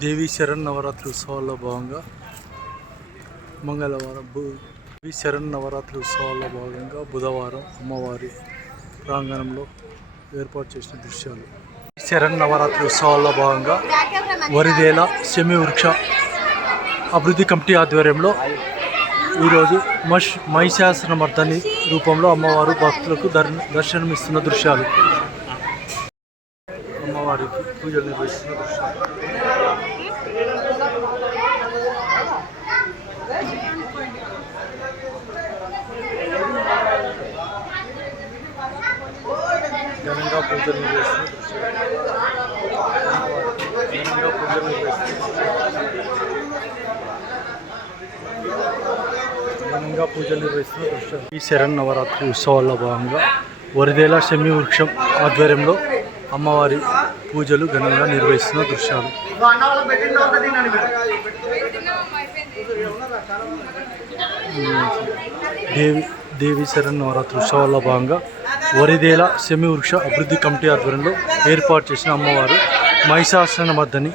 దేవి శరణ్ నవరాత్రి ఉత్సవాల్లో భాగంగా మంగళవారం బు దేవి శరణ్ నవరాత్రి ఉత్సవాల్లో భాగంగా బుధవారం అమ్మవారి ప్రాంగణంలో ఏర్పాటు చేసిన దృశ్యాలు. శరణ్ నవరాత్రి ఉత్సవాల్లో భాగంగా వరిదేల సెమి వృక్ష అభివృద్ధి కమిటీ ఆధ్వర్యంలో ఈరోజు మష్ మహిషాసన మర్దని రూపంలో అమ్మవారు భక్తులకు దర్ దర్శనమిస్తున్న దృశ్యాలు. అమ్మవారికి పూజలు నిర్వహిస్తున్న దృశ్యాలు ఘనంగా పూజలు నిర్వహిస్తున్న ఘనంగా పూజలు నిర్వహిస్తున్న ఘనంగా పూజలు నిర్వహిస్తున్న దృశ్యం ఈ శరణ్ నవరాత్రి ఉత్సవాల్లో భాగంగా వరిదేల శమి వృక్షం ఆధ్వర్యంలో అమ్మవారి పూజలు ఘనంగా నిర్వహిస్తున్న దృశ్యాలు. దేవి దేవి శరణ్ నవరాత్రి ఉత్సవాల్లో భాగంగా వరిదేల శమి వృక్ష అభివృద్ధి కమిటీ ఆధ్వర్యంలో ఏర్పాటు చేసిన అమ్మవారు మహిషాసన మద్దని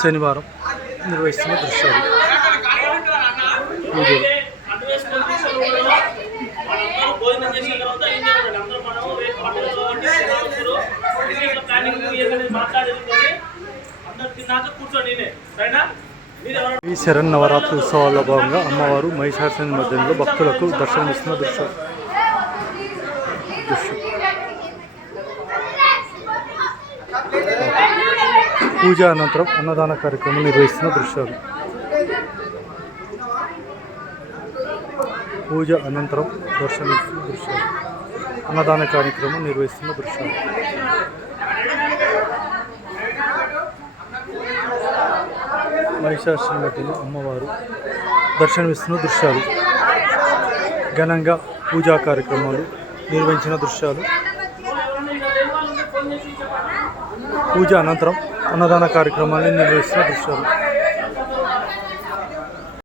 శనివారం నిర్వహిస్తున్న దృశ్యాలు. పూజలు ఈ శరణ్ నవరాత్రి ఉత్సవాల్లో భాగంగా అమ్మవారు మహిషాసన మధ్యంలో భక్తులకు దర్శనమిస్తున్న దృశ్యాలు. దృశ్యం పూజ అనంతరం అన్నదాన కార్యక్రమం నిర్వహిస్తున్న దృశ్యాలు. పూజ అనంతరం దర్శనమిస్తున్న దృశ్యాలు. అన్నదాన కార్యక్రమం నిర్వహిస్తున్న దృశ్యాలు. మహిషాసుని అమ్మవారు దర్శనమిస్తున్న దృశ్యాలు. ఘనంగా పూజా కార్యక్రమాలు నిర్వహించిన దృశ్యాలు. పూజ అనంతరం అన్నదాన కార్యక్రమాన్ని నిర్వహిస్తున్న దృశ్యాలు.